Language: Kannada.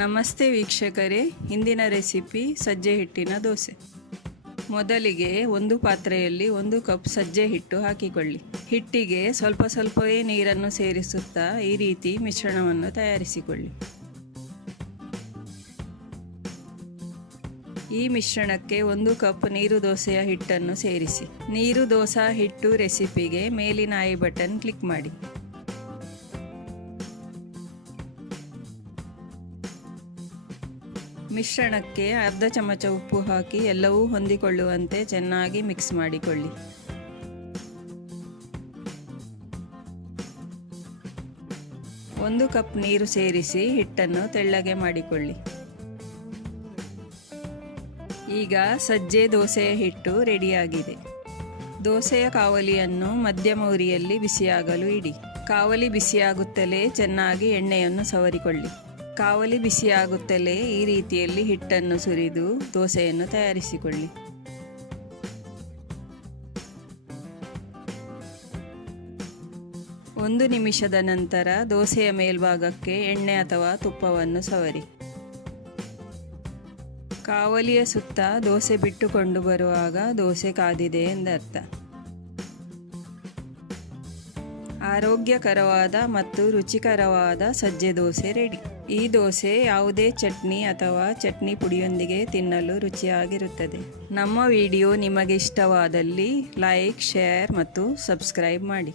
ನಮಸ್ತೆ ವೀಕ್ಷಕರೇ, ಇಂದಿನ ರೆಸಿಪಿ ಸಜ್ಜೆ ಹಿಟ್ಟಿನ ದೋಸೆ. ಮೊದಲಿಗೆ ಒಂದು ಪಾತ್ರೆಯಲ್ಲಿ 1 ಕಪ್ ಸಜ್ಜೆ ಹಿಟ್ಟು ಹಾಕಿಕೊಳ್ಳಿ. ಹಿಟ್ಟಿಗೆ ಸ್ವಲ್ಪ ಸ್ವಲ್ಪವೇ ನೀರನ್ನು ಸೇರಿಸುತ್ತಾ ಈ ರೀತಿ ಮಿಶ್ರಣವನ್ನು ತಯಾರಿಸಿಕೊಳ್ಳಿ. ಈ ಮಿಶ್ರಣಕ್ಕೆ 1 ಕಪ್ ನೀರು ದೋಸೆಯ ಹಿಟ್ಟನ್ನು ಸೇರಿಸಿ. ನೀರು ದೋಸಾ ಹಿಟ್ಟು ರೆಸಿಪಿಗೆ ಮೇಲಿನ ಐ ಬಟನ್ ಕ್ಲಿಕ್ ಮಾಡಿ. ಮಿಶ್ರಣಕ್ಕೆ ಅರ್ಧ ಚಮಚ ಉಪ್ಪು ಹಾಕಿ ಎಲ್ಲವೂ ಹೊಂದಿಕೊಳ್ಳುವಂತೆ ಚೆನ್ನಾಗಿ ಮಿಕ್ಸ್ ಮಾಡಿಕೊಳ್ಳಿ. ಒಂದು ಕಪ್ ನೀರು ಸೇರಿಸಿ ಹಿಟ್ಟನ್ನು ತೆಳ್ಳಗೆ ಮಾಡಿಕೊಳ್ಳಿ. ಈಗ ಸಜ್ಜೆ ದೋಸೆಯ ಹಿಟ್ಟು ರೆಡಿಯಾಗಿದೆ. ದೋಸೆಯ ಕಾವಲಿಯನ್ನು ಮಧ್ಯಮ ಉರಿಯಲ್ಲಿ ಬಿಸಿಯಾಗಲು ಇಡಿ. ಕಾವಲಿ ಬಿಸಿಯಾಗುತ್ತಲೇ ಚೆನ್ನಾಗಿ ಎಣ್ಣೆಯನ್ನು ಸವರಿಕೊಳ್ಳಿ. ಕಾವಲಿ ಬಿಸಿಯಾಗುತ್ತಲೇ ಈ ರೀತಿಯಲ್ಲಿ ಹಿಟ್ಟನ್ನು ಸುರಿದು ದೋಸೆಯನ್ನು ತಯಾರಿಸಿಕೊಳ್ಳಿ. ಒಂದು ನಿಮಿಷದ ನಂತರ ದೋಸೆಯ ಮೇಲ್ಭಾಗಕ್ಕೆ ಎಣ್ಣೆ ಅಥವಾ ತುಪ್ಪವನ್ನು ಸವರಿ. ಕಾವಲಿಯ ಸುತ್ತ ದೋಸೆ ಬಿಟ್ಟುಕೊಂಡು ಬರುವಾಗ ದೋಸೆ ಕಾದಿದೆ ಎಂದರ್ಥ. ಆರೋಗ್ಯಕರವಾದ ಮತ್ತು ರುಚಿಕರವಾದ ಸಜ್ಜೆ ದೋಸೆ ರೆಡಿ. ಈ ದೋಸೆ ಯಾವುದೇ ಚಟ್ನಿ ಅಥವಾ ಚಟ್ನಿ ಪುಡಿಯೊಂದಿಗೆ ತಿನ್ನಲು ರುಚಿಯಾಗಿರುತ್ತದೆ. ನಮ್ಮ ವಿಡಿಯೋ ನಿಮಗೆ ಇಷ್ಟವಾದಲ್ಲಿ ಲೈಕ್, ಶೇರ್ ಮತ್ತು ಸಬ್ಸ್ಕ್ರೈಬ್ ಮಾಡಿ.